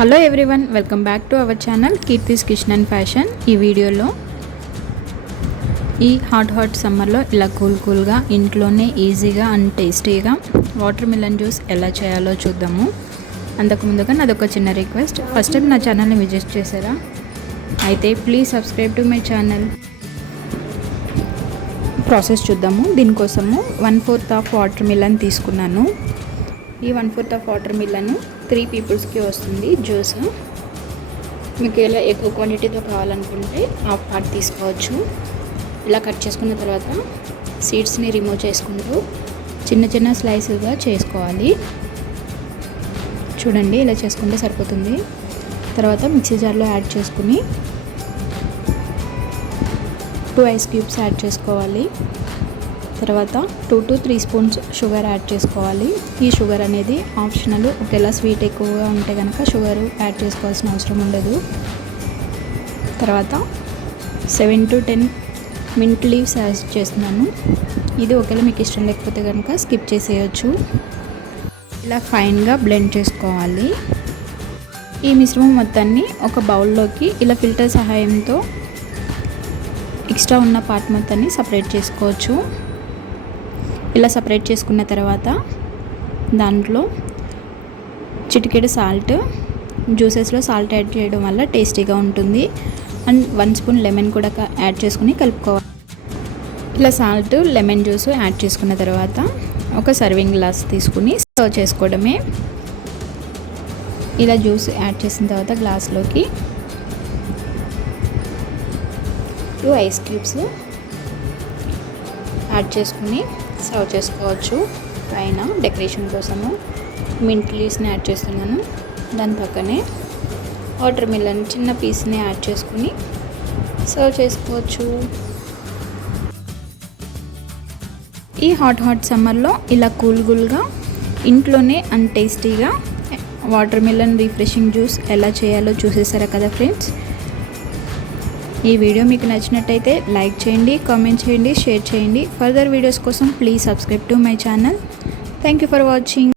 Hello everyone, welcome back to our channel Keerthi's kitchen and fashion. ఈ వీడియోలో ఈ hot సమ్మర్లో ఇలా కూల్గా ఇంట్లోనే ఈజీగా అండ్ టేస్టీగా వాటర్ మిలన్ జ్యూస్ ఎలా చేయాలో చూద్దాము. అంతకు ముందుగా నాదొక చిన్న రిక్వెస్ట్, ఫస్ట్ టైం నా ఛానల్ని విజిట్ చేశారా అయితే please subscribe to my channel. Process చూద్దాము. దీనికోసము 1/4 ఆఫ్ వాటర్ మిలన్ తీసుకున్నాను. ఈ 1/4 ఆఫ్ వాటర్ మిలన్ 3 పీపుల్స్కి వస్తుంది జ్యూస్. మీకు ఇలా ఎక్కువ క్వాంటిటీతో కావాలనుకుంటే హాఫ్ పార్ట్ తీసుకోవచ్చు. ఇలా కట్ చేసుకున్న తర్వాత సీడ్స్ని రిమూవ్ చేసుకుంటూ చిన్న స్లైస్గా చేసుకోవాలి. చూడండి, ఇలా చేసుకుంటే సరిపోతుంది. తర్వాత మిక్సీ జార్లో యాడ్ చేసుకుని 2 ఐస్ క్యూబ్స్ యాడ్ చేసుకోవాలి. తర్వాత 2 to 3 స్పూన్స్ షుగర్ యాడ్ చేసుకోవాలి. ఈ షుగర్ అనేది ఆప్షనల్. ఒకేలా స్వీట్ ఎక్కువగా ఉంటే కనుక షుగర్ యాడ్ చేసుకోవాల్సిన అవసరం ఉండదు. తర్వాత 7 to 10 మింట్ లీవ్స్ యాడ్ చేస్తున్నాను. ఇది ఒకేలా మీకు ఇష్టం లేకపోతే కనుక స్కిప్ చేసేయచ్చు. ఇలా ఫైన్గా బ్లెండ్ చేసుకోవాలి. ఈ మిశ్రమం మొత్తాన్ని ఒక బౌల్లోకి ఇలా ఫిల్టర్ సహాయంతో ఎక్స్ట్రా ఉన్న పార్ట్ మొత్తాన్ని సపరేట్ చేసుకోవచ్చు. ఇలా సపరేట్ చేసుకున్న తర్వాత దాంట్లో చిటికెడు సాల్ట్, జ్యూసెస్లో సాల్ట్ యాడ్ చేయడం వల్ల టేస్టీగా ఉంటుంది. అండ్ 1 స్పూన్ లెమన్ కూడా యాడ్ చేసుకుని కలుపుకోవాలి. ఇలా సాల్ట్, లెమన్ జ్యూస్ యాడ్ చేసుకున్న తర్వాత ఒక సర్వింగ్ గ్లాస్ తీసుకుని సర్వ్ చేసుకోవడమే. ఇలా జ్యూస్ యాడ్ చేసిన తర్వాత గ్లాస్లోకి 2 ఐస్ క్యూబ్స్ యాడ్ చేసుకుని సర్వ్ చేసుకోవచ్చు. పైన డెకరేషన్ కోసము మింట్ లీవ్స్ని యాడ్ చేస్తున్నాను. దాని పక్కనే వాటర్ మిలన్ చిన్న పీస్ని యాడ్ చేసుకుని సర్వ్ చేసుకోవచ్చు. ఈ హాట్ సమ్మర్లో ఇలా కూల్గా ఇంట్లోనే అండ్ టేస్టీగా వాటర్ మిలన్ రిఫ్రెషింగ్ జ్యూస్ ఎలా చేయాలో చూసేసారా కదా ఫ్రెండ్స్. ఈ వీడియో మీకు నచ్చినట్టయితే లైక్ చేయండి, కామెంట్ చేయండి, షేర్ చేయండి. ఫర్దర్ వీడియోస్ కోసం please subscribe to my channel. Thank you for watching.